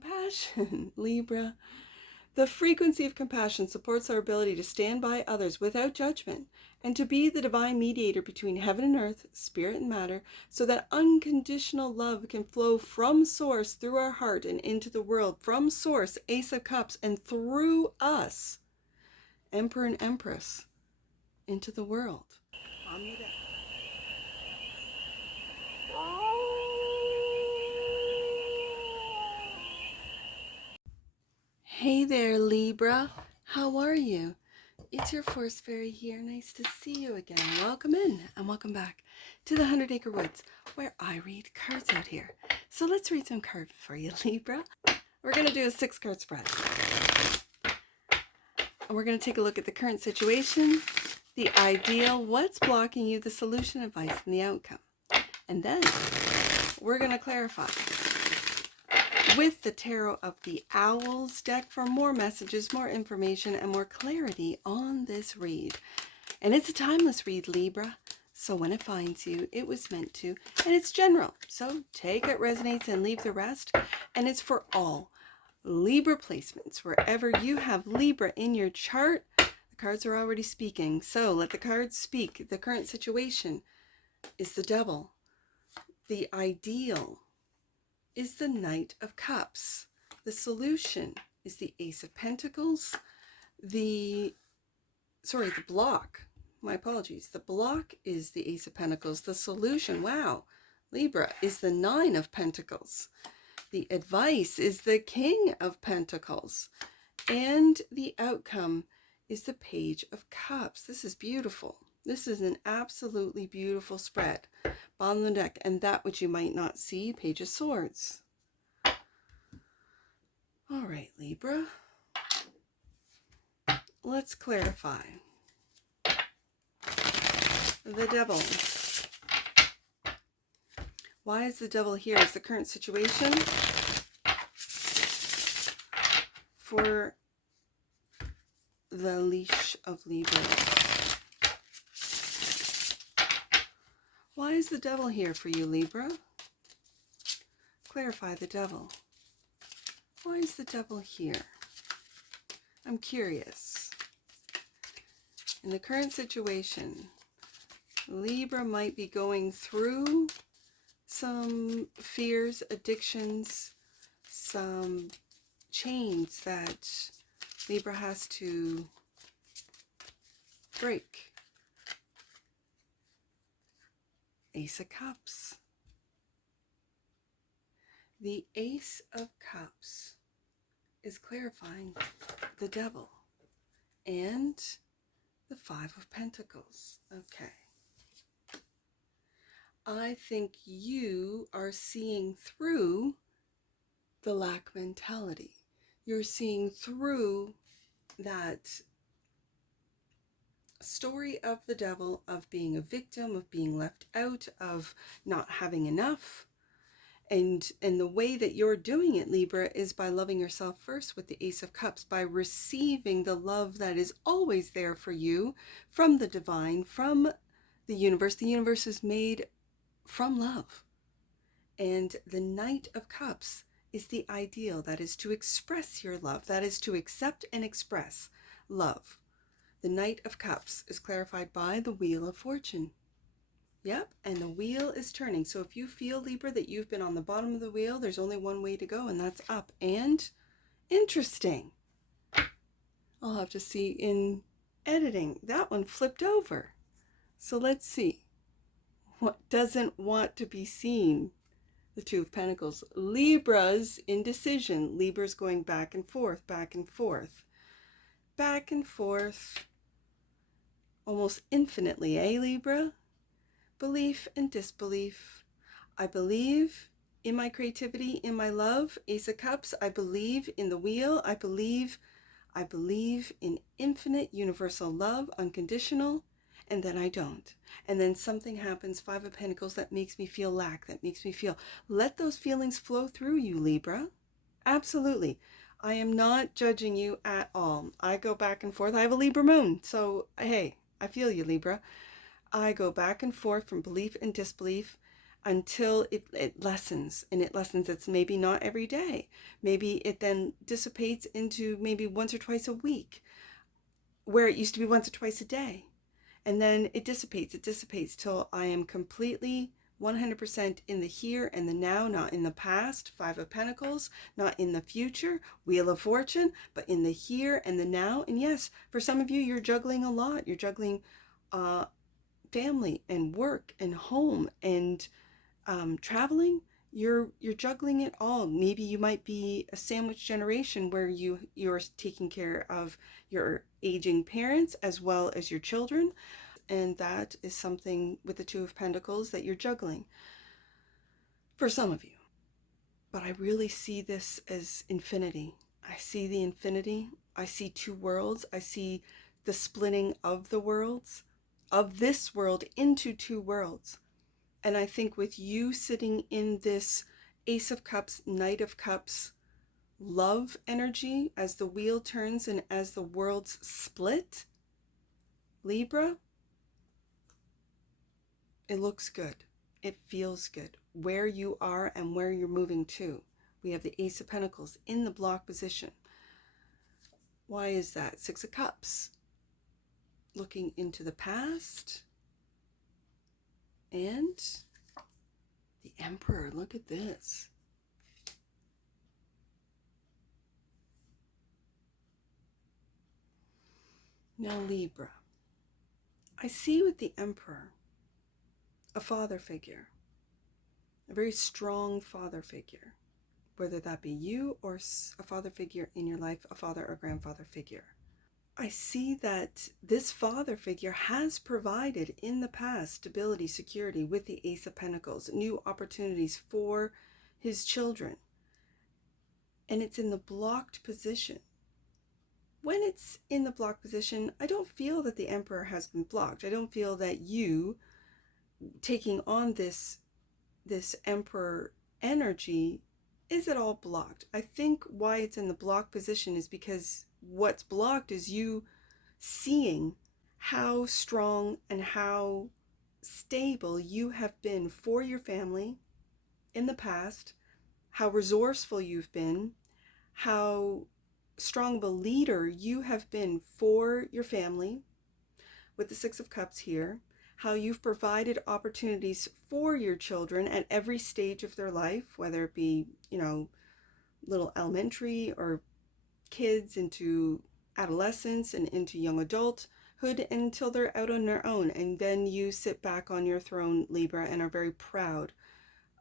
Compassion, Libra. The frequency of compassion supports our ability to stand by others without judgment and to be the divine mediator between heaven and earth, spirit and matter, so that unconditional love can flow from source through our heart and into the world, from source, Ace of Cups, and through us, Emperor and Empress, into the world. On the deck. Hey there, Libra. How are you? It's your Force Fairy here. Nice to see you again. Welcome in and welcome back to the 100 Acre Woods, where I read cards out here. So let's read some cards for you, Libra. We're going to do a 6-card spread. And we're going to take a look at the current situation, the ideal, what's blocking you, the solution, advice, and the outcome. And then we're going to clarify with the Tarot of the Owls deck for more messages, more information, and more clarity on this read. And it's a timeless read, Libra. So when it finds you, it was meant to. And it's general. So take it resonates and leave the rest. And it's for all Libra placements. Wherever you have Libra in your chart, the cards are already speaking. So let the cards speak. The current situation is the Devil. The ideal is the Knight of Cups. The solution is the Ace of Pentacles. The block, my apologies. The block is the Ace of Pentacles. The solution, wow, Libra, is the 9 of Pentacles. The advice is the King of Pentacles. And the outcome is the Page of Cups. This is beautiful. This is an absolutely beautiful spread. Bottom of the deck, and that which you might not see, Page of Swords. All right, Libra. Let's clarify. The Devil. Why is the Devil here? Is the current situation for the leash of Libra. Why is the Devil here for you, Libra? Clarify the Devil. Why is the Devil here? I'm curious. In the current situation, Libra might be going through some fears, addictions, some chains that Libra has to break. Ace of Cups. The Ace of Cups is clarifying the Devil and the 5 of Pentacles. Okay. I think you are seeing through the lack mentality. You're seeing through that story of the Devil, of being a victim, of being left out, of not having enough. And the way that you're doing it, Libra, is by loving yourself first with the Ace of Cups, by receiving the love that is always there for you from the divine, from the universe. The universe is made from love. And the Knight of Cups is the ideal. That is to express your love. That is to accept and express love. The Knight of Cups is clarified by the Wheel of Fortune. Yep, and the wheel is turning. So if you feel, Libra, that you've been on the bottom of the wheel, there's only one way to go, and that's up. And interesting. I'll have to see in editing. That one flipped over. So let's see. What doesn't want to be seen? The 2 of Pentacles. Libra's indecision. Libra's going back and forth, back and forth. Back and forth. Almost infinitely, eh, Libra? Belief and disbelief. I believe in my creativity, in my love, Ace of Cups. I believe in the wheel. I believe in infinite universal love, unconditional, and then I don't. And then something happens, 5 of Pentacles, that makes me feel lack, that makes me feel. Let those feelings flow through you, Libra. Absolutely. I am not judging you at all. I go back and forth. I have a Libra moon, so hey, I feel you, Libra. I go back and forth from belief and disbelief. until it lessens, and it lessens. It's maybe not every day. Maybe it then dissipates into maybe once or twice a week, where it used to be once or twice a day. And then it dissipates till I am completely 100% in the here and the now, not in the past, Five of Pentacles, not in the future, Wheel of Fortune, but in the here and the now. And yes, for some of you, you're juggling a lot. You're juggling family and work and home and traveling. You're juggling it all. Maybe you might be a sandwich generation where you're taking care of your aging parents as well as your children. And that is something with the Two of Pentacles that you're juggling for some of you. But I really see this as infinity. I see the infinity. I see two worlds. I see the splitting of the worlds, of this world into two worlds. And I think with you sitting in this Ace of Cups, Knight of Cups, love energy as the wheel turns and as the worlds split, Libra, it looks good. It feels good. Where you are and where you're moving to. We have the Ace of Pentacles in the block position. Why is that? Six of Cups. Looking into the past. And the Emperor. Look at this. Now Libra. I see with the Emperor a father figure. A very strong father figure. Whether that be you or a father figure in your life, a father or grandfather figure. I see that this father figure has provided in the past stability, security with the Ace of Pentacles, new opportunities for his children. And it's in the blocked position. When it's in the blocked position, I don't feel that the Emperor has been blocked. I don't feel that you taking on this Emperor energy is at all blocked. I think why it's in the blocked position is because what's blocked is you seeing how strong and how stable you have been for your family in the past, how resourceful you've been, how strong of a leader you have been for your family with the Six of Cups here, how you've provided opportunities for your children at every stage of their life, whether it be, little elementary or kids into adolescence and into young adulthood until they're out on their own. And then you sit back on your throne, Libra, and are very proud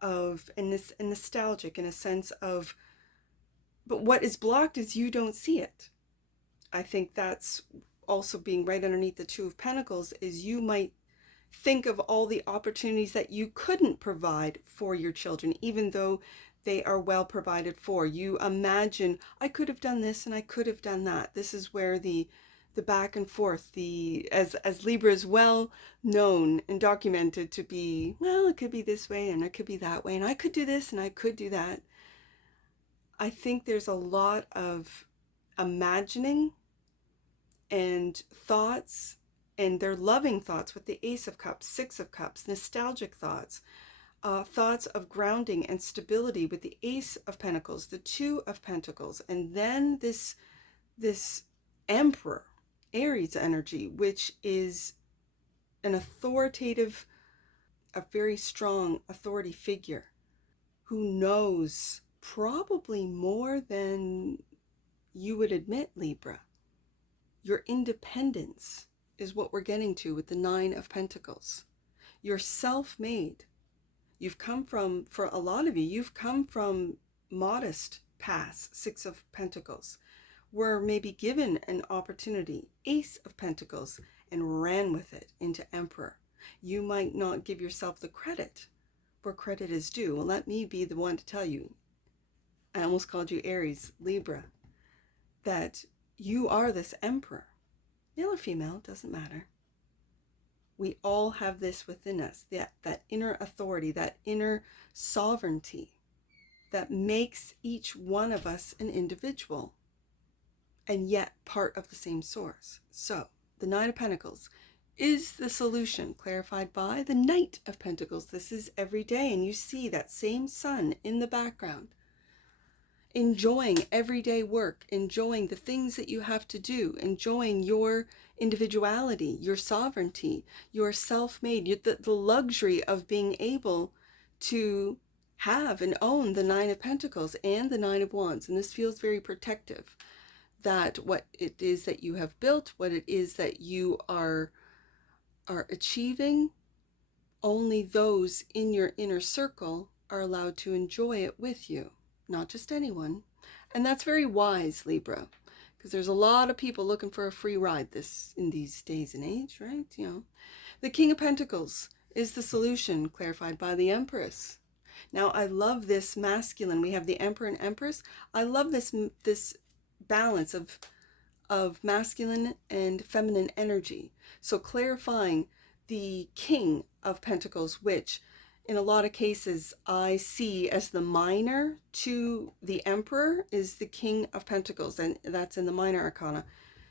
of, and nostalgic in a sense of, but what is blocked is you don't see it. I think that's also being right underneath the Two of Pentacles is you might think of all the opportunities that you couldn't provide for your children, even though they are well provided for. You imagine, I could have done this and I could have done that. This is where the back and forth, as Libra is well known and documented to be, well, it could be this way and it could be that way, and I could do this and I could do that. I think there's a lot of imagining and thoughts, and they're loving thoughts with the Ace of Cups, Six of Cups, nostalgic thoughts, thoughts of grounding and stability with the Ace of Pentacles, the Two of Pentacles, and then this Emperor, Aries energy, which is an authoritative, a very strong authority figure who knows probably more than you would admit, Libra. Your independence is what we're getting to with the Nine of Pentacles. You're self-made. You've come from, for a lot of you, you've come from modest past, Six of Pentacles, were maybe given an opportunity, Ace of Pentacles, and ran with it into Emperor. You might not give yourself the credit where credit is due. Well, let me be the one to tell you, I almost called you Aries, Libra, that you are this Emperor. Male or female, doesn't matter. We all have this within us, that inner authority, that inner sovereignty that makes each one of us an individual and yet part of the same source. So the Nine of Pentacles, is the solution, clarified by the Knight of Pentacles. This is every day, and you see that same sun in the background, enjoying everyday work, enjoying the things that you have to do, enjoying your individuality, your sovereignty, your self-made, the luxury of being able to have and own the Nine of Pentacles and the Nine of Wands. And this feels very protective, that what it is that you have built, what it is that you are achieving, only those in your inner circle are allowed to enjoy it with you, not just anyone. And that's very wise, Libra, because there's a lot of people looking for a free ride in these days and age, right? You know, the King of Pentacles is the solution, clarified by the Empress. Now, I love this masculine. We have the Emperor and Empress. I love this balance of masculine and feminine energy. So clarifying the King of Pentacles, which in a lot of cases I see as the minor to the Emperor, is the King of Pentacles, and that's in the minor arcana.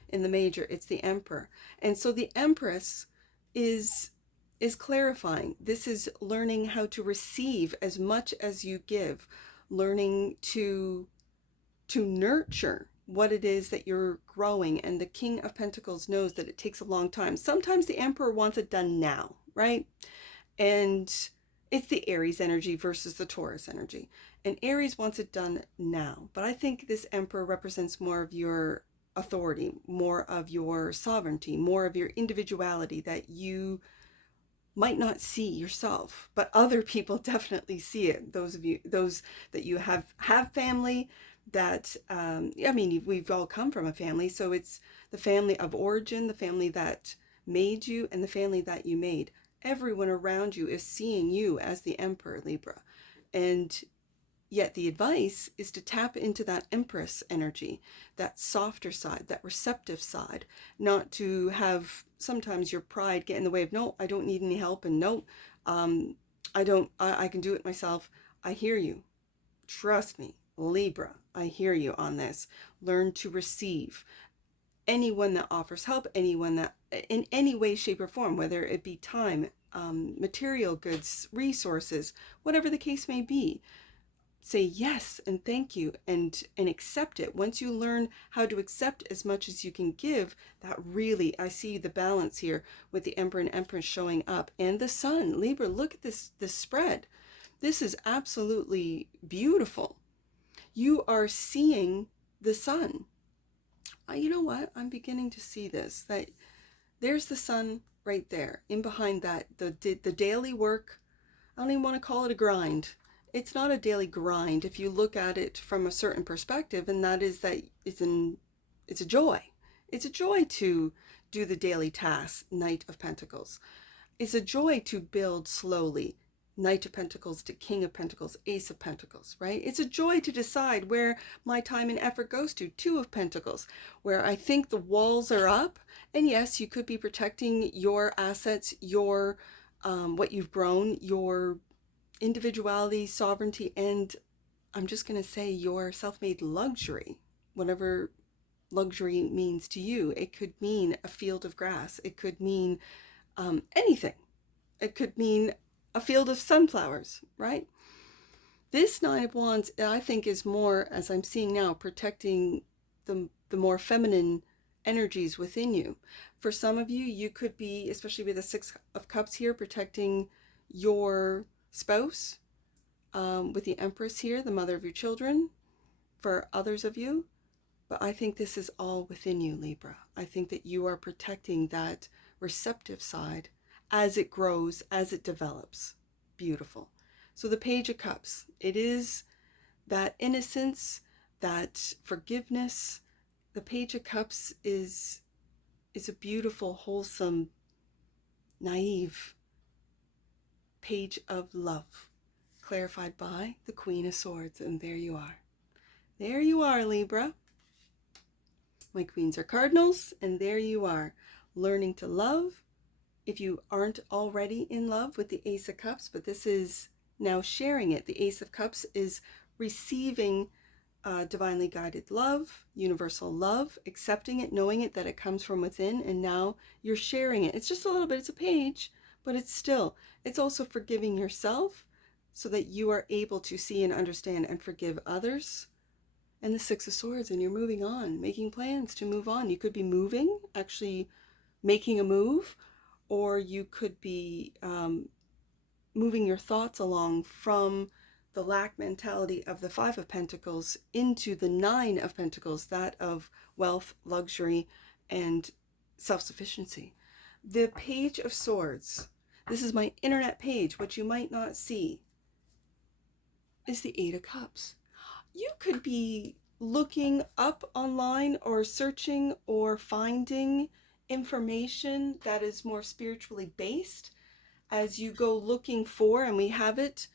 In the major, it's the Emperor. And so the Empress is clarifying. This is learning how to receive as much as you give, learning to nurture what it is that you're growing. And the King of Pentacles knows that it takes a long time. Sometimes the Emperor wants it done now, right? And it's the Aries energy versus the Taurus energy. And Aries wants it done now. But I think this Emperor represents more of your authority, more of your sovereignty, more of your individuality that you might not see yourself, but other people definitely see it. Those that you have family, that I mean, we've all come from a family, so it's the family of origin, the family that made you, and the family that you made. Everyone around you is seeing you as the Emperor, Libra. And yet the advice is to tap into that Empress energy, that softer side, that receptive side, not to have sometimes your pride get in the way of, no, I don't need any help, and no, I can do it myself. I hear you. Trust me, Libra, I hear you on this. Learn to receive anyone that offers help, anyone that in any way, shape, or form, whether it be time, material goods, resources, whatever the case may be. Say yes and thank you, and accept it. Once you learn how to accept as much as you can give, that really, I see the balance here with the Emperor and Empress showing up, and the Sun. Libra, look at this spread. This is absolutely beautiful. You are seeing the Sun. You know what? I'm beginning to see this, that there's the Sun right there. In behind that, the daily work, I don't even want to call it a grind. It's not a daily grind if you look at it from a certain perspective, and that is that it's a joy. It's a joy to do the daily tasks, Knight of Pentacles. It's a joy to build slowly, Knight of Pentacles to King of Pentacles, Ace of Pentacles, right? It's a joy to decide where my time and effort goes to, Two of Pentacles, where I think the walls are up. And yes, you could be protecting your assets, your what you've grown, your individuality, sovereignty, and I'm just going to say your self-made luxury, whatever luxury means to you. It could mean a field of grass. It could mean anything. It could mean a field of sunflowers, right? This Nine of Wands, I think, is more, as I'm seeing now, protecting the more feminine energies within you. For some of you, you could be, especially with the Six of Cups here, protecting your spouse, with the Empress here, the mother of your children, for others of you. But I think this is all within you, Libra. I think that you are protecting that receptive side as it grows, as it develops. Beautiful. So the Page of Cups, it is that innocence, that forgiveness. The Page of Cups is a beautiful, wholesome, naive page of love, clarified by the Queen of Swords. And there you are. There you are, Libra. My queens are cardinals, and there you are, learning to love. If you aren't already in love with the Ace of Cups, but this is now sharing it. The Ace of Cups is receiving divinely guided love, universal love, accepting it, knowing it, that it comes from within, and now you're sharing it. It's just a little bit, it's a page, but it's also forgiving yourself so that you are able to see and understand and forgive others. And the Six of Swords, and you're moving on, making plans to move on. You could be moving, actually making a move, or you could be moving your thoughts along from the lack mentality of the Five of Pentacles into the Nine of Pentacles, that of wealth, luxury, and self-sufficiency. The Page of Swords, this is my internet page, what you might not see, is the Eight of Cups. You could be looking up online or searching or finding information that is more spiritually based as you go looking for, and we have it,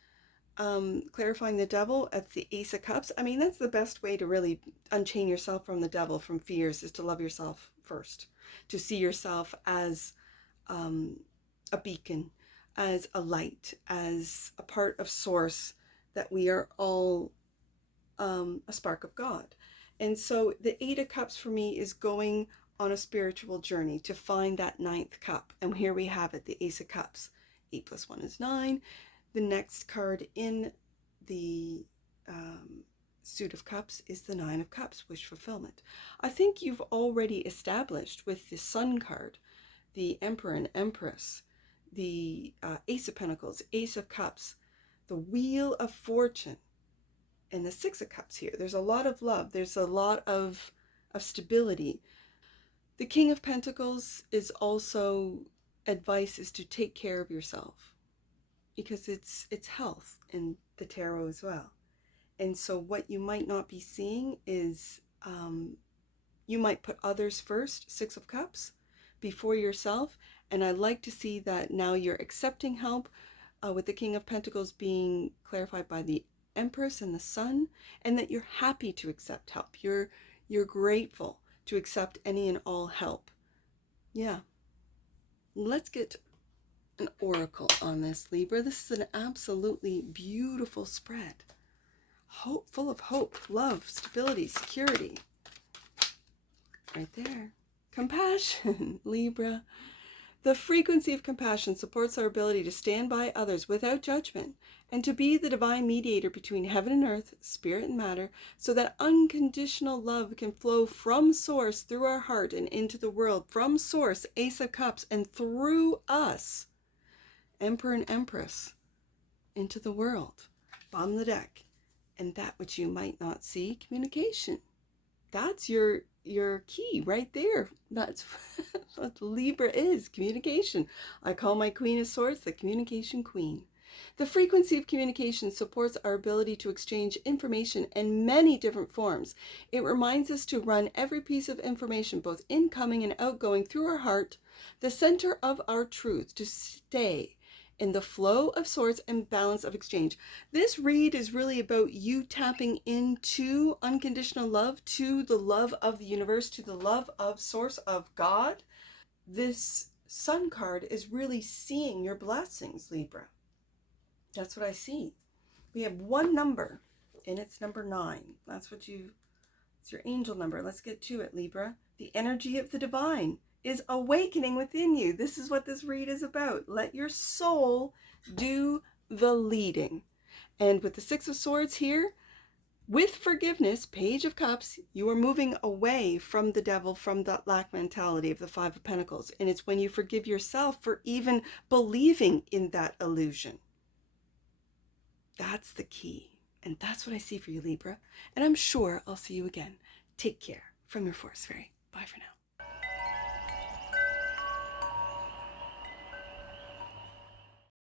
clarifying the devil at the Ace of Cups. I mean, that's the best way to really unchain yourself from the devil, from fears, is to love yourself first, to see yourself as a beacon, as a light, as a part of source, that we are all a spark of God. And so the Eight of Cups for me is going on a spiritual journey to find that ninth cup. And here we have it, the Ace of Cups. 8 plus 1 is 9. The next card in the Suit of Cups is the Nine of Cups, wish fulfillment. I think you've already established with the Sun card, the Emperor and Empress, the Ace of Pentacles, Ace of Cups, the Wheel of Fortune, and the Six of Cups here. There's a lot of love. There's a lot of stability. The King of Pentacles is also advice, is to take care of yourself, because it's health in the tarot as well. And so what you might not be seeing is you might put others first, Six of Cups, before yourself. And I like to see that now you're accepting help, with the King of Pentacles being clarified by the Empress and the Sun, and that you're happy to accept help. You're grateful to accept any and all help. Yeah. Let's get an oracle on this, Libra. This is an absolutely beautiful spread. Hope, full of hope, love, stability, security. Right there. Compassion, Libra. The frequency of compassion supports our ability to stand by others without judgment and to be the divine mediator between heaven and earth, spirit and matter, so that unconditional love can flow from source through our heart and into the world, from source, Ace of Cups, and through us, Emperor and Empress, into the world. Bottom of the deck. And that which you might not see, communication. That's your key right there. That's what Libra is, communication. I call my Queen of Swords the communication queen. The frequency of communication supports our ability to exchange information in many different forms. It reminds us to run every piece of information, both incoming and outgoing, through our heart, the center of our truth, to stay in the flow of sorts and balance of exchange. This read is really about you tapping into unconditional love, to the love of the universe, to the love of source, of God. This Sun card is really seeing your blessings, Libra. That's what I see. We have one number, and it's number 9. It's your angel number. Let's get to it, Libra. The energy of the divine is awakening within you. This is what this read is about. Let your soul do the leading. And with the Six of Swords here, with forgiveness, Page of Cups, you are moving away from the devil, from that lack mentality of the Five of Pentacles. And it's when you forgive yourself for even believing in that illusion. That's the key. And that's what I see for you, Libra. And I'm sure I'll see you again. Take care. From your Forest Fairy. Bye for now.